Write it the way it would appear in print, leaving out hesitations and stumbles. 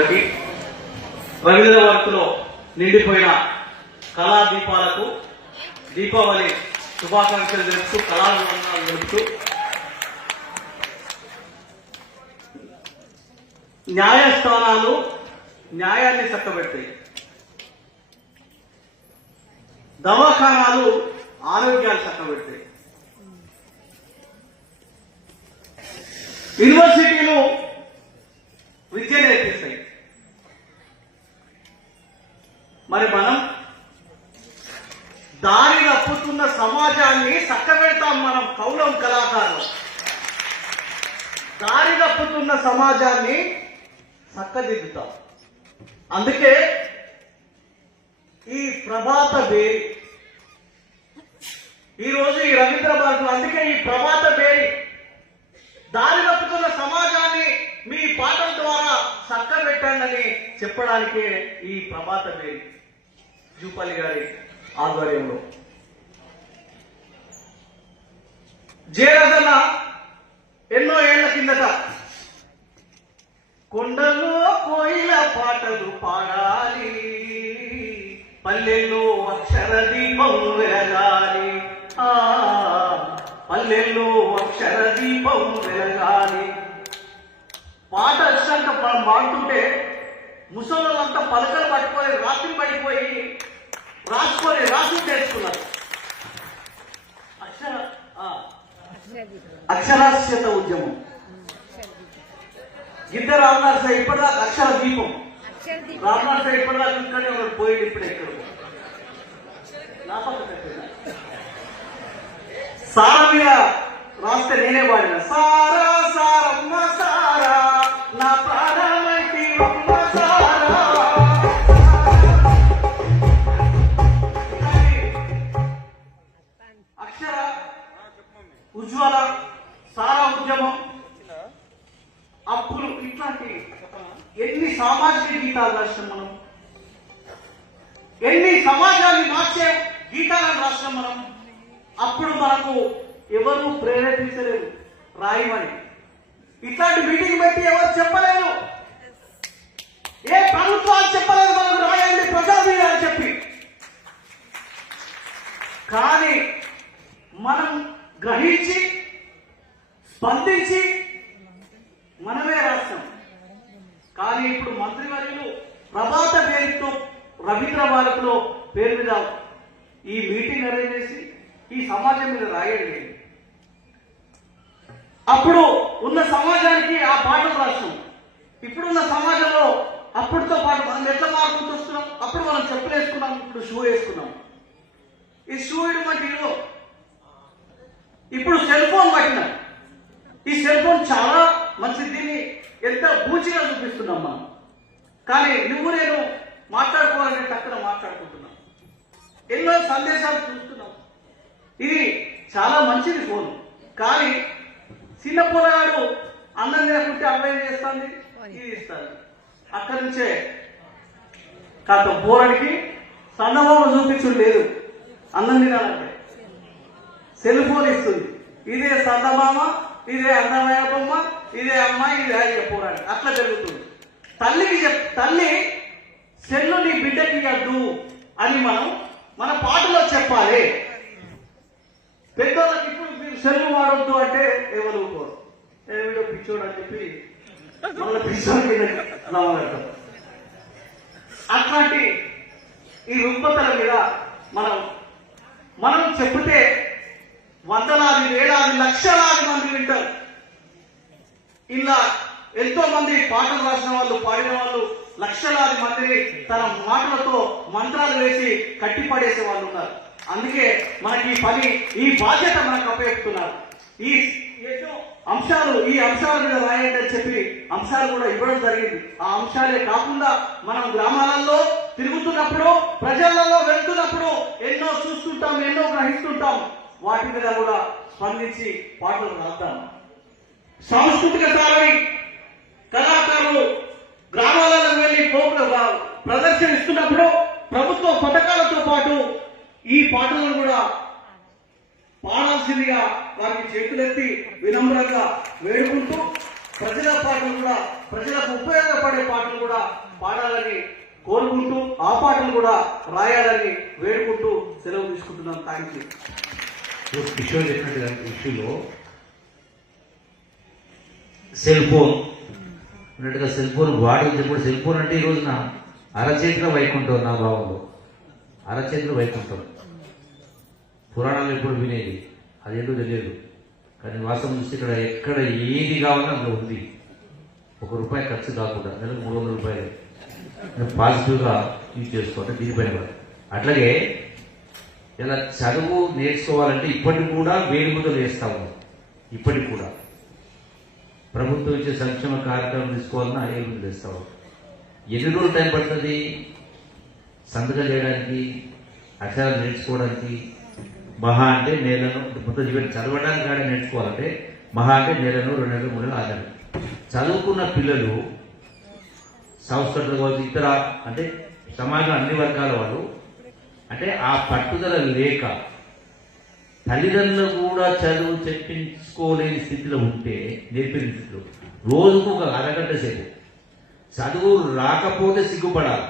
రవీంద్ర వర్క్లో నిండిపోయిన కళా దీపాలకు దీపావళి శుభాకాంక్షలు తెలుపుతూ కళాభివందనాలు తెలుపుతూ న్యాయస్థానాలు న్యాయాన్ని చక్కబెడతాయి, దవాఖానాలు ఆరోగ్యాలు చక్కబెడతాయి, యూనివర్సిటీలు విద్య నేర్పిస్తాయి. మరి మనం దారి తప్పుతున్న సమాజాన్ని చక్కబెడతాం. మనం కౌలం కళాకారులు దారి తప్పుతున్న సమాజాన్ని చక్కదిద్దుతాం. అందుకే ఈ ప్రభాత బేరి ఈరోజు ఈ రవీంద్ర భారతిలో, అందుకే ఈ ప్రభాత బేరి దారి తప్పుతున్న సమాజాన్ని మీ పాటల ద్వారా చక్కబెట్టండి చెప్పడానికే ఈ ప్రభాత బేరి జూపల్లి గారి ఆధ్వర్యంలో. జయరాజన్న ఎన్నో ఏళ్ల కిందట కొండల్లో కోయిల పాటలు పాడాలి, పల్లెల్లో అక్షర దీపం వెలగాలి, పల్లెల్లో అక్షర దీపం వెలగాలి. పాట వచ్చాక మనం పాడుతుంటే ముసలంతా పలకలు పట్టుకొని రాత్రి పడిపోయి రాసి నేర్చుకున్నారు. అక్షరాస్యత ఉద్యమం ఇద్దరు రామ్నాథ్ సార్ ఇప్పటిదాకా అక్షర దీపం రామ్నాథ్ సార్ ఇప్పటిదాకా ఇక్కడే పోయింది. ఇప్పుడు ఎక్కడ సారా మీద రాస్తే నేనే పాడిన సారా సారమ్మ సారా నా ప్రాణమైతే సారా. అక్షర ఉజ్వల సారా ఉద్యమం అప్పులు ఇట్లాంటి ఎన్ని సామాజిక గీతాలు రాసినాం మనం, ఎన్ని సమాజాన్ని మార్చే గీతాలను రాసినాం మనం. అప్పుడు మనకు ఎవరు ప్రేరేపించలేదు రాయమని. ఇట్లాంటి మీటింగ్ పెట్టి ఎవరు చెప్పలేదు, ఏ ప్రభుత్వాలు చెప్పలేదు మనకు రాయండి ప్రజామీద అని చెప్పి. కానీ మనం గ్రహించి స్పందించి మనమే రాస్తాం. కానీ ఇప్పుడు మంత్రివర్యులు ప్రభాత పేరుతో రవీంద్ర భారతిలో పేరు మీద ఈ మీటింగ్ అరేంజ్ చేసి ఈ సమాజం మీద రాయండి. అప్పుడు ఉన్న సమాజానికి ఆ పాటలు రాస్తాం. ఇప్పుడున్న సమాజంలో అప్పటితో పాటు మనం ఎట్లా మార్పులు వస్తున్నాం. అప్పుడు మనం చెప్పులు వేసుకున్నాం, ఇప్పుడు షూ వేసుకున్నాం. ఈ షూ ఇటువంటి ఇప్పుడు సెల్ ఫోన్ పట్టినాం. ఈ సెల్ ఫోన్ చాలా మంచిది, దీన్ని ఎంత బూచిగా చూపిస్తున్నాం మనం. కానీ నువ్వు నేను మాట్లాడుకోవాలని తక్కువ మాట్లాడుకుంటున్నాం, ఎన్నో సందేశాలు చూస్తున్నాం. ఇది చాలా మంచిది ఫోన్. కానీ చిన్న పొలగాడు అన్నం తినకుంటే అమ్మాయి చేస్తుంది, ఇది ఇస్తుంది. అక్కడి నుంచే కాదు పోరానికి సన్నమామ చూపించుడు లేదు. అన్నం తినాలంటే సెల్ ఫోన్ ఇస్తుంది. ఇదే సన్నమామ, ఇదే అన్నమయ్య బొమ్మ, ఇదే అమ్మాయి, ఇది అయ్యే పోరాడి. అట్లా జరుగుతుంది. తల్లి సెల్లు నీ బిడ్డకి ఇవ్వద్దు అని మన పాటలో చెప్పాలి. పెద్దోళ్ళకి ఇప్పుడు మీరు సెల్లు వాడొద్దు అంటే ఎవరు వీడియో పిచ్చోడు అని చెప్పి మళ్ళీ పిచ్చోడికి నవ్వగలుగుతాం. అట్లాంటి ఈ రుగ్మతల మీద మనం చెప్తే వందలాది వేలాది లక్షలాది మంది వింటారు. ఇలా ఎంతో మంది పాటలు రాసిన వాళ్ళు, పాడిన వాళ్ళు లక్షలాది మందిని తన మాటలతో మంత్రాలు వేసి కట్టిపడేసే వాళ్ళు ఉన్నారు. అందుకే మనకి ఈ బాధ్యత మనకు అప్పచెప్తున్నారు. ఈ అంశాల మీద రాయండి అని చెప్పి అంశాలు కూడా ఇవ్వడం జరిగింది. ఆ అంశాలే కాకుండా మనం గ్రామాలలో తిరుగుతున్నప్పుడు, ప్రజలలో వెళ్తున్నప్పుడు ఎన్నో చూస్తుంటాం, ఎన్నో గ్రహిస్తుంటాం. వాటి మీద కూడా స్పందించి పాటలు రాద్దాం. సాంస్కృతిక సారని కళాకారులు గ్రామాలలో వెళ్లి ప్రదర్శన ఇస్తున్నప్పుడు ప్రభుత్వ పథకాలతో పాటు ఈ పాటలను కూడా పాడాల్సిందిగా వారికి చేతులెత్తి వినమ్రంగా వేడుకుంటూ ప్రజల పాటలు కూడా ప్రజలకు ఉపయోగపడే పాటలు కూడా పాడాలని కోరుకుంటూ ఆ పాటలు కూడా రాయాలని వేడుకుంటూ సెలవు తీసుకుంటున్నాను. Thank you. కిషోర్ చెప్పినట్టుగా ఇష్యూలో సెల్ ఫోన్ ఉన్నట్టుగా సెల్ ఫోన్ వాడేటప్పుడు సెల్ ఫోన్ అంటే ఈ రోజున అరచేతిలో వైకుంఠం నా భావంలో అరచేతిలో వైకుంఠం. పురాణాలు ఎప్పుడు వినేది అదేంటో తెలియదు, కానీ వాస్తవం చూస్తే ఇక్కడ ఎక్కడ ఏది కావాలో అందులో ఉంది. ₹1 ఖర్చు కాకుండా నెలకు 300 రూపాయలు పాజిటివ్గా యూజ్ చేసుకోవాలి దీనిపైన కూడా. అట్లాగే ఇలా చదువు నేర్చుకోవాలంటే ఇప్పటికి కూడా వేడుకలు వేస్తా ఉన్నాం. ఇప్పటికి కూడా ప్రభుత్వం ఇచ్చే సంక్షేమ కార్యక్రమం తీసుకోవాలన్నా ఏడుగులు వేస్తా ఉన్నాం. ఎన్ని రోజులు టైం పడుతుంది సంతకం చేయడానికి, అక్షరాలు నేర్చుకోవడానికి? మహా అంటే నెలను మొత్తం జీవితం చదవడానికి కానీ నేర్చుకోవాలంటే మహా అంటే నెలను 2 నెలలు 3 నెలలు 6 నెలలు. చదువుకున్న పిల్లలు సంస్థలు కావచ్చు, ఇతర అంటే సమాజం అన్ని వర్గాల వాళ్ళు అంటే ఆ పట్టుదల లేక తల్లిదండ్రులు కూడా చదువు చెప్పించుకోలేని స్థితిలో ఉంటే, నేర్పిన స్థితిలో రోజుకు 1 అరగంట సేపు చదువు రాకపోతే సిగ్గుపడాలి.